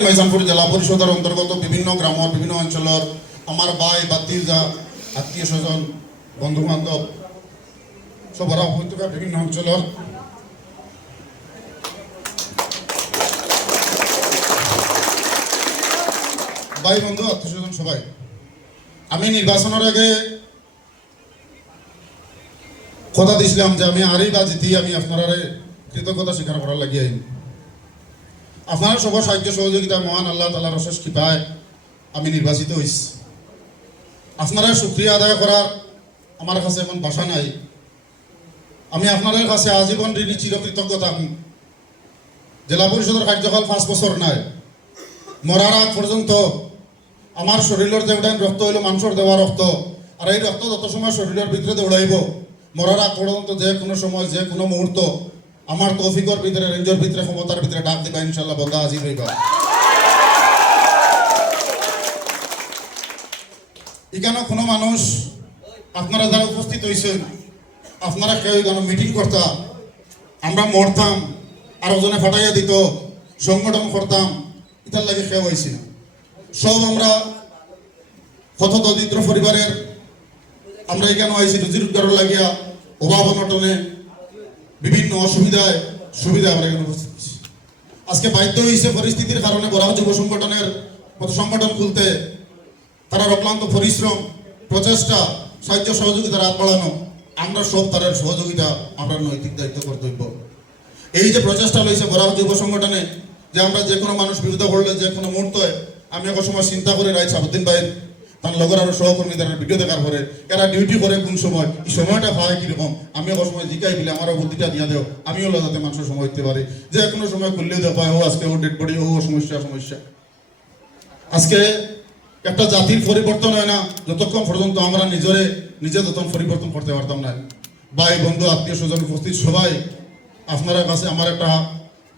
মাইজানপুর জেলা পরিষদের অন্তর্গত বিভিন্ন গ্রামের বিভিন্ন অঞ্চলের আমার ভাই ভাতিজা আত্মীয় স্বজন বন্ধু বান্ধব সবার উপত্যকা বিভিন্ন অঞ্চলের ভাই বন্ধু আত্মীয় স্বজন সবাই, আমি নির্বাচনের আগে কথা দিয়েছিলাম যে আমি আরই বা জিতি আমি আপনারা কৃতজ্ঞতা স্বীকার করার লাগিয়ে আপনারা সবার সাহায্য সহযোগিতা মহান আল্লাহ তাআলার অশেষ কৃপায় আমি নির্বাচিত হয়েছি। আপনারা শুকরিয়া আদায় করার আমার কাছে এখন ভাষা নাই। আমি আপনাদের কাছে আজীবন ঋণী চিরকৃতজ্ঞ থাকুন। জেলা পরিষদের কার্যকাল 5 বছর নাই, মরার আগ পর্যন্ত আমার শরীরের যে রক্ত হইল মানুষের দেওয়া রক্ত, আর এই রক্ত যত সময় শরীরের ভিতরে দৌড়াইব মরার আগ পর্যন্ত যে কোনো সময় যে কোনো মুহূর্ত আমার তৌফিকর ভিতরে রেঞ্জের ভিতরে ক্ষমতার ভিতরে ডাক দিবা ইনশাল্লাহ বন্ধা হাজির হইবা। এখানে কোনো মানুষ আপনারা যারা উপস্থিত হয়েছেন আপনারা কেউ যেন মিটিং করতাম, আমরা মরতাম আর ওজনে ফাটাইয়া দিত, সংগঠন করতাম, এটার লাগে কেউ হয়েছি না। সব আমরা কত দরিদ্র পরিবারের আমরা এখানে হয়েছি রুজি রোজগারের লাগিয়া অভাব অনটনে বিভিন্ন অসুবিধায় সুবিধা আমরা এখানে উপস্থিত হয়েছি। আজকে বাধ্য হয়েছে পরিস্থিতির কারণে বরাহ যুব সংগঠনের মতো সংগঠন খুলতে। তারা অক্লান্ত পরিশ্রম প্রচেষ্টা সাহায্য সহযোগিতার হাত বাড়ানো, আমরা সব তাদের সহযোগিতা আমরা নৈতিক দায়িত্ব কর্তব্য। এই যে প্রচেষ্টা লইছে বরাহ যুব সংগঠনে যে আমরা যে কোনো মানুষ বিপদে পড়লে যে কোনো মুহূর্তে আমি এক সময় চিন্তা করে রাই সাবুদ্দিন ভাই তার লগর আরো সহকর্মী তারা ভিডিও দেখার পরে এরা ডিউটি করে কোন সময় এই সময়টা পায় কিরকম আমি এক সময় জিজ্ঞাই বলে আমারও বুদ্ধিটা দিয়া দেও আমিও যাতে মানুষের সময় দিতে পারি, যে কোনো সময় খুললেও দেওয়া পায় ও আজকে ও ডেড বডি ও সমস্যা। আজকে একটা জাতির পরিবর্তন হয় না যতক্ষণ পর্যন্ত আমরা নিজে যত পরিবর্তন করতে পারতাম না। ভাই বন্ধু আত্মীয় স্বজন উপস্থিত সবাই, আপনার কাছে আমার একটা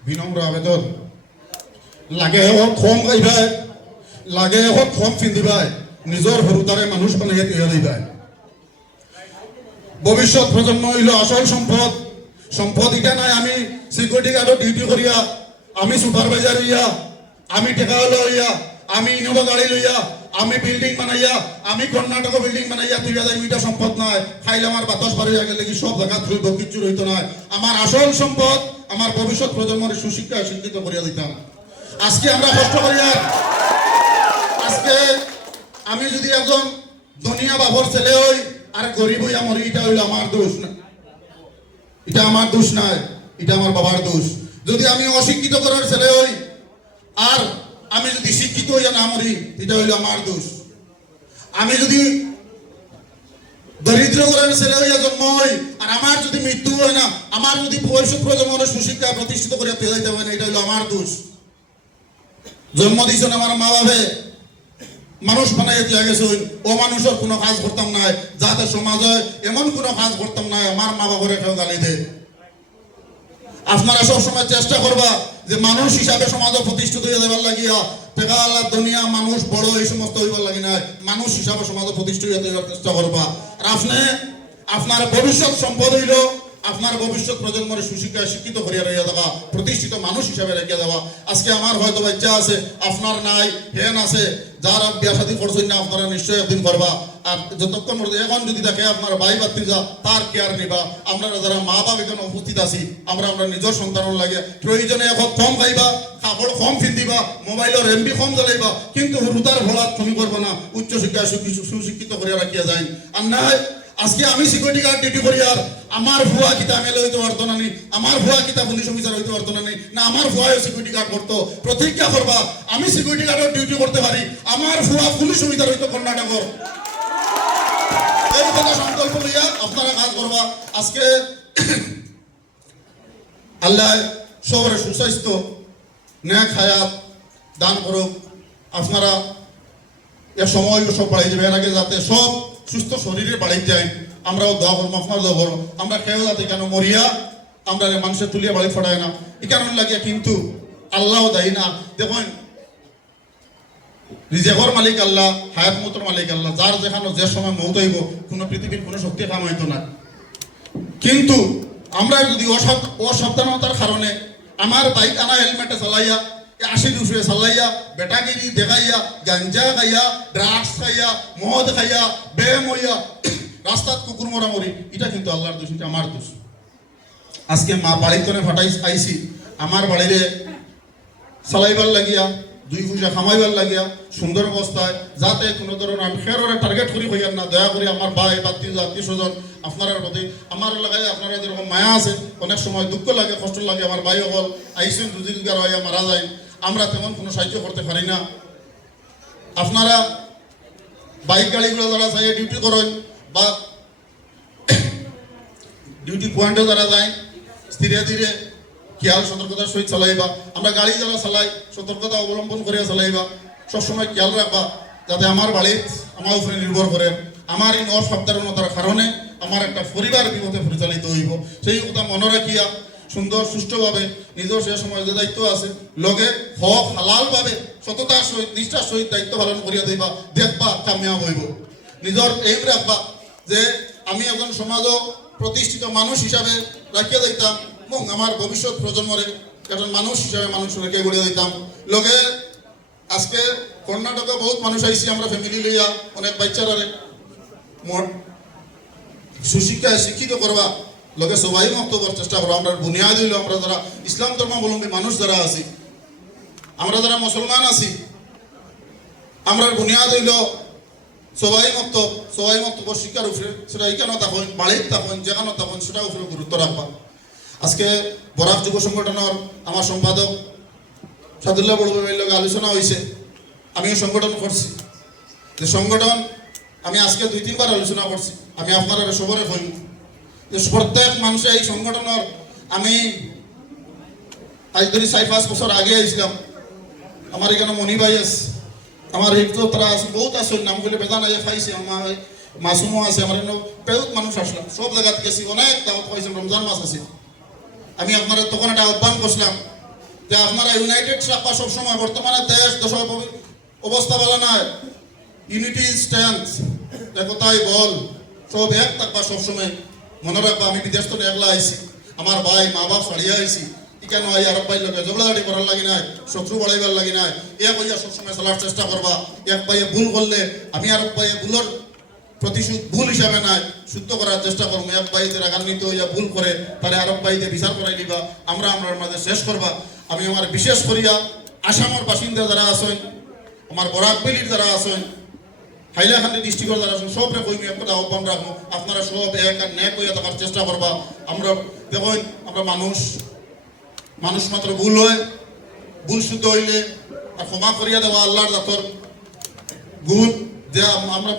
বিনম্র আবেদন, লাগে হোক কম গাইবাই, লাগে হোক কম পিন্ধিবাই, নিজের হরুতারে মানুষ বানিয়ে তৈরি দিবাই। ভবিষ্যৎ প্রজন্ম হইল আসল সম্পদ। সম্পদ এটা নাই আমি সিকিউরিটি গার্ডও ডিউটি করিয়া, আমি সুপারভাইজার হইয়া, আমি টেকাওয়ালা হইয়া, আমি ইনোভা গাড়ি লইয়া, আমি বিল্ডিং বানাইয়া, আমি কর্ণাটক বিল্ডিং বানাইয়া তুই যাই ওইটা সম্পদ নয়। খাইলে আমার বাতাস বাড়িয়া গেলে কি সব জায়গা ধুইব কিচ্ছু রইতো নয়। আমার আসল সম্পদ আমার ভবিষ্যৎ প্রজন্মের সুশিক্ষায় শিক্ষিত করিয়া দিতাম। আজকে আমরা কষ্ট করিয়া, আজকে আমি যদি একজন দুনিয়া বাবর ছেলে হই আর গরিব হইয়া মরি, এটা হইল আমার দোষ না, এটা আমার দোষ নাই, এটা আমার বাবার দোষ। যদি আমি অশিক্ষিত করার ছেলে হই আর আমি যদি শিক্ষিত হইয়া না মরি, এটা হইল আমার দোষ। আমি যদি দরিদ্র করার ছেলে হইয়া জন্ম হই আর আমার যদি মৃত্যু হয় না, আমার যদি ভবিষ্যৎ প্রজন্মের সুশিক্ষা প্রতিষ্ঠিত করিয়া তুলে দিতে হয় না, এটা হইল আমার দোষ। জন্ম দিয়েছেন আমার মা বাবা, মানুষ বানাইয়া দিয়া গেছেন, ও মানুষের কোনো কাজ করতাম নাই, যাতে সমাজে এমন কোনো কাজ করতাম নাই আমার মা বাবার কেউ গালি দেয়। আপনারা সবসময় চেষ্টা করবা যে মানুষ হিসাবে সমাজে প্রতিষ্ঠিত হয়ে যাবার লাগিয়া টেকাওয়ালা দুনিয়া মানুষ বড় এই সমস্ত হইবার লাগি নাই, মানুষ হিসাবে সমাজে প্রতিষ্ঠিত হয়ে যাবার চেষ্টা করবা। আর আপনি আপনার ভবিষ্যৎ সম্পদ হইল আপনার ভবিষ্যৎ প্রজন্মের সুশিক্ষায় শিক্ষিত করিয়া রইয়া দেওয়া, প্রতিষ্ঠিত মানুষ হিসাবে রেখে দেওয়া। আজকে আমার হয়তো বাচ্চা আছে, আপনার নাই, হেন আছে, যারা বিয়া শাদী করছেন না আপনারা নিশ্চয়ই একদিন করবা। আর যতক্ষণ এখন যদি দেখে আপনার ভাই ভাতিজা তার কেয়ার নিবা। আমরা যারা মা বাবা এখানে উপস্থিত আছি আমরা নিজের সন্তানের লাগে প্রয়োজনে এখন কম খাইবা, কাপড় কম পিন্ধিবা, মোবাইলের এমবি কম জ্বালাইবা, কিন্তু রুতার ভোলার তুমি করবো না, উচ্চশিক্ষায় সুশিক্ষিত করিয়া রাখিয়া যায়। আর নাই আজকে আমি সিকিউরিটি গার্ড ডিউটি করি আর আমার ভুয়া কিতা এমএলএ হইতে পারতো না, আমার ভুয়া কিতা পুলিশ অফিসার হইতে পারতো না, আমার ভুয়া সিকিউরিটি গার্ড করতো। প্রতিজ্ঞা করবা আমি সিকিউরিটি গার্ডের ডিউটি করতে পারি, আমার ভুয়া পুলিশ অফিসার হইতো কর্ণাটকর। এই কথা সংকল্প লইয়া আপনারা কাজ করবা। আজকে আল্লাহ সবার সুস্বাস্থ্য ন্যাক হায়াত দান করুক। আপনারা এর সময় সব বাড়াই যাবে, এর আগে যাতে সব সুস্থ শরীরে বাড়াই যায়। আমরাও দোয়া করবো, আপনার দোয়া করবো, আমরা কেউ যাতে কেন মরিয়া আমরা মানুষের তুলিয়া বাড়ি ফটায় না এই কারণ লাগিয়া, কিন্তু আল্লাহ দায়ী না। দেখুন রিজেকর মালিক আল্লাহ, হায়াত মতর মালিক আল্লাহ, যার যেখানে যে সময় মৌত হইব কোনো পৃথিবীর কোনো শক্তি কাম হইতো না। কিন্তু আমরা যদি অসাবধানতার কারণে আমার বাইক আনা হেলমেটে চালাইয়া আশির উঠে চালাইয়া বেটাগিরি দেখাইয়া গাঞ্জা খাইয়া ড্রাগস খাইয়া মদ খাইয়া ব্যায়াম হইয়া রাস্তাত কুকুর মরামরি, এটা কিন্তু আল্লাহর দোষ, এটা আমার দোষ। আজকে মা বাড়ির তনে ফাটাই আইছি আমার বাড়িরে চালাইবার লাগিয়া, দুই পয়সা খামাইবার লাগিয়া সুন্দর অবস্থায়, যাতে কোনো ধরনের আমি খেয়ারে টার্গেট করি হইয়ার না। দয়া করে আমার ভাই আত্মীয় স্বজন আপনার প্রতি আমার লাগাই আপনারা যেরকম মায়া আছে, অনেক সময় দুঃখ লাগে, কষ্ট লাগে। আমার ভাই হল আইসেন রুজি রোজগার হইয়া মারা যায়, আমরা তেমন কোনো সাহায্য করতে পারি না। আপনারা বাইক গাড়িগুলো যারা চাই ডিউটি করেন বা ডিউটি পয়েন্টে যারা যায়, ধীরে ধীরে খেয়াল সতর্কতার সহিত চালাইবা। আমরা গাড়ি যারা চালাই সতর্কতা অবলম্বন করে চালাইবা, সবসময় খেয়াল রাখবা যাতে আমার বাড়ি আমার উপরে নির্ভর করে। আমার এই অসাবধানতার কারণে আমার একটা পরিবার বিপদে পরিচালিত হইব, সেই কথা মনে রাখিয়া সুন্দর সুষ্ঠুভাবে নিজের সে সময় যে দায়িত্ব আছে লগে হক হালালভাবে সততার সহিত নিষ্ঠার সহিত দায়িত্ব পালন করিয়া দিবা, দেখবা কামিয়াব হইব। নিজের এই রাখবা যে আমি একজন সমাজ প্রতিষ্ঠিত মানুষ হিসাবে রাখিয়া দিতাম এবং আমার ভবিষ্যৎ প্রজন্মরে একজন মানুষ হিসাবে মানুষ রেখে গড়িয়ে দিতাম। লগে আজকে কর্ণাটকে বহুত মানুষ আইসি, আমরা ফ্যামিলি লইয়া অনেক বাচ্চারা সুশিক্ষায় শিক্ষিত করবা, লগে সবাই মুক্ত করার চেষ্টা করবো। আমরা বুনিয়াদ হইল আমরা যারা ইসলাম ধর্মাবলম্বী মানুষ যারা আছি, আমরা যারা মুসলমান আছি, আমরা বুনিয়াদ হইল সবাই মুক্ত শিক্ষার উপরে, সেটা এখানে থাকুন বাড়ির থাকুন যেখানে থাকুন সেটার উপরে গুরুত্ব রাখবা। আজকে বরাক যুব সংগঠনের আমার সম্পাদক সাদুল্লাহ বড়ুবাইয়ের লগে আলোচনা হয়েছে, আমিও সংগঠন করছি। যে সংগঠন আমি আজকে 2-3 বার আলোচনা করছি, আমি আপনারা সবরে কইম যে প্রত্যেক মানুষে এই সংগঠনের আমি আজ ধরি 4-5 বছর আগে আসলাম। আমার এখানে মনি ভাই আছে, আমার হিফতো তারা আছে, বহুত আছে, নাম বলে বেদা নাই খাইছে, আমার মাসুমও আছে, আমার বহুত মানুষ আসলাম, সব জায়গা গেছি, অনেক দাওয়াত পাইছেন, রমজান মাস আছে। আমি আপনারা তখন একটা আহ্বান করছিলাম যে আপনারা ইউনাইটেড থাকবা সবসময়। বর্তমানে দেশ দেশের অবস্থা ভালো নয়, ইউনিটি স্ট্রেংথ, একতাই বল, সব এক থাকবা সবসময়। মনে রাখবা আমি বিদেশ তো একলা আইছি, আমার ভাই মা বাপ ছাড়িয়ে আইছি, কেন আই আরব ভাই লোকে ঝগড়াঝাটি করার লাগি নাই, শত্রু বাড়াইবার লাগি নাই। এক হইয়া সবসময় চলার চেষ্টা করবা। এক ভাইয়ে ভুল করলে আমি আরব ভাইয়ে ভুলের প্রতিশোধ ভুল হিসাবে নাই শুদ্ধ করার চেষ্টা করবো। এক ভাইতে রাগান্বিত হইয়া ভুল করে তাহলে আরব ভাইতে বিচার করাই নিবা, আমরা মাঝে শেষ করবা। আমি আমার বিশেষ করিয়া আসামের বাসিন্দা যারা আছেন, আমার বরাকবেলির যারা আছেন, হাইলাকান্দি ডিস্ট্রিক্টের যারা আছেন, সবরে কইমি একটা আহ্বান রাখবো, আপনারা সব এক আর ন্যাক হইয়া থাকার চেষ্টা করবা। আমরা দেখুন আমরা মানুষ মাত্র ভুল হয়, ভুল শুদ্ধ হইলে আর ক্ষমা করিয়া দেওয়া আল্লাহর জাতর গুণ। যে আমরা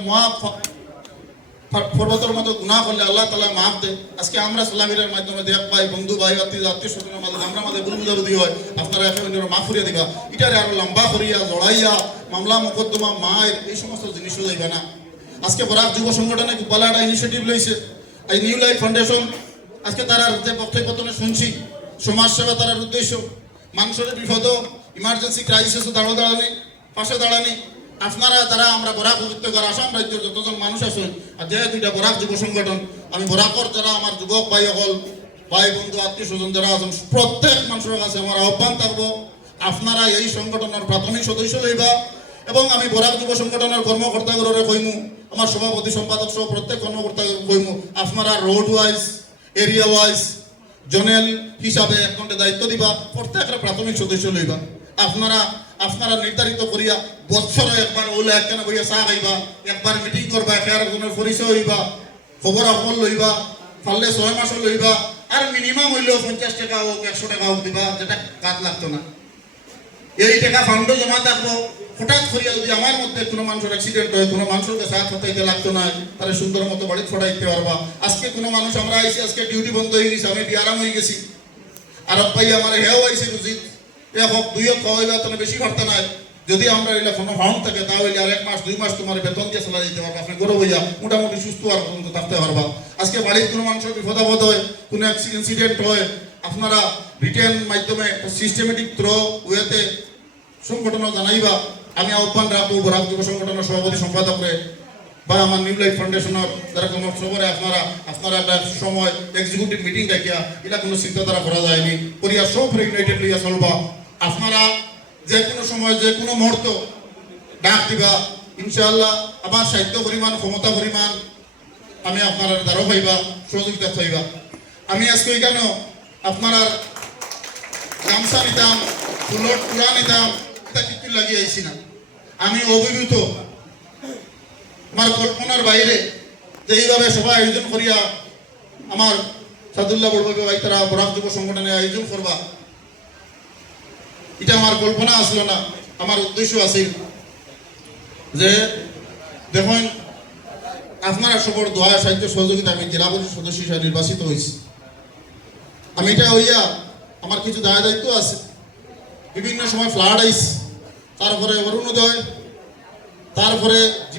পর্বতের মতো গুনাহ করলে আল্লাহ তাআলা মাফ দেয়। আজকে আমরা সালামিরের মাধ্যমে দেখ পাই, বন্ধু ভাই আত্মীয় স্বজনের মাঝে আমরা মাঝে ভুল বুঝাবুঝি হয়, আপনারা এখন মাফ করিয়া দিবা। এটারে আরো লম্বা করিয়া জড়াইয়া মামলা মোকদ্দমা মায়ের এই সমস্ত জিনিসও যাইবে না। আজকে বরাক যুব সংগঠনে খুব ভালো একটা ইনিশিয়েটিভ লইছে, এই নিউ লাইফ ফাউন্ডেশন। আজকে তারা যে বক্তব্য শুনছি, সমাজ সেবা তার উদ্দেশ্য, মানুষের বিপদ ইমার্জেন্সি ক্রাইসিস দাঁড়ানি পাশে দাঁড়ানি। আপনারা যারা আমরা বরাক উপত্যকার আসাম রাজ্যের যতজন মানুষ আছেন, আর যে 2টা বরাক যুব সংগঠন, আমি বরাকর যারা আমার যুবক ভাই হল, ভাই বন্ধু আত্মীয় স্বজন যারা আছেন, প্রত্যেক মানুষের কাছে আমার আহ্বান থাকবো, আপনারা এই সংগঠনের প্রাথমিক সদস্য লইবা। এবং আমি বরাক যুব সংগঠনের কর্মকর্তাগুলোরে কইমু, আমার সভাপতি সম্পাদক সহ প্রত্যেক কর্মকর্তা কইমু, আপনারা road wise area wise zonal হিসাবে এক ঘন্টা দায়িত্ব দিবা, প্রত্যেকের প্রাথমিক সদস্য লইবা। আপনারা নির্ধারিত করিয়া বছরে একবার ওলা একখানে বইয়া চা খাইবা, একবার মিটিং করবা, একজনের পরিচয় হইবা, খবর আপল লইবা, পারলে 6 মাসও লইবা, আর মিনিমাম হইলেও 50 টাকা হোক 100 টাকা হোক দিবা, যেটা কাজ লাগতো না। এই টাকা ফান্ডে জমা থাকবো। হঠাৎ করিয়া যদি আমার মধ্যে কোনো মানুষের অ্যাক্সিডেন্ট হয়, কোনো মানুষকে সাথ হতাইতে লাগতো না, তাহলে সুন্দর মতো বাড়ি ফটাইতে পারবা। আজকে কোনো মানুষ আমরা আইসি, আজকে ডিউটি বন্ধ হয়ে গেছে, আমি বিয়ারাম হয়ে গেছি, আরব ভাই আমার হেও আইসি রুজিত, 1 হোক 2 হোক খাওয়াইবা, তাহলে বেশি খরচা নাই। যদি আমরা এলে কোনো ফাউন্ড থাকে তাহলে আর 1 মাস 2 মাস তোমার বেতন দিয়ে চালা দিতে পারবা, আপনি গরো হইয়া মোটামুটি সুস্থ আর পর্যন্ত থাকতে পারবা। আজকে বাড়ির কোনো মানুষের বিপদাপদ হয়, কোনো ইনসিডেন্ট হয়, আপনারা রিটেন মাধ্যমে সিস্টেমেটিক থ্রো ওয়েতে সংগঠন জানাইবা। আমি আহ্বান রাখবো বরাক যুব সংগঠনের সভাপতি সম্পাদকরে বা আমার নিউ লাইফ ফাউন্ডেশনের যারা কোনো সবরে আপনারা একটা সময় এক্সিকিউটিভ মিটিং ডাকিয়া এটা কোনো চিন্তাধারা করা যায়নি করিয়া সব ইউনাইটেড লইয়া চলবা। আপনারা যে কোনো সময় যে কোনো মুহূর্ত ডাক দিবা, ইনশাআল্লাহ আমার সাহিত্য পরিমাণ ক্ষমতা পরিমাণ আমি আপনার দ্বারা পাইবা, সহযোগিতা পাইবা। আমি আজকে এখানেও আপনার গামছা নিতাম, ফুলর টুরা নিতাম, এটা কিছু লাগিয়ে আইসি না। আমি অভিভূত, আমার কল্পনার বাইরে যে এইভাবে সবাই আয়োজন করিয়া আমার সাদুল্লাহ বড়বাবু ভাই তারা বরাক যুব সংগঠনে আয়োজন করবা, এটা আমার কল্পনা আসলো না। আমার উদ্দেশ্য আছিল যে দেখুন আপনারা সবর দোয়া সাহিত্য সহযোগিতা আমি জেলা পরিষদ সদস্য হিসেবে নির্বাচিত হয়েছি। আমি এটা হইয়া আমার কিছু দায় দায়িত্ব আছে। বিভিন্ন সময় ফ্লাড আইস, তারপরে অরুণোদয়, তারপরে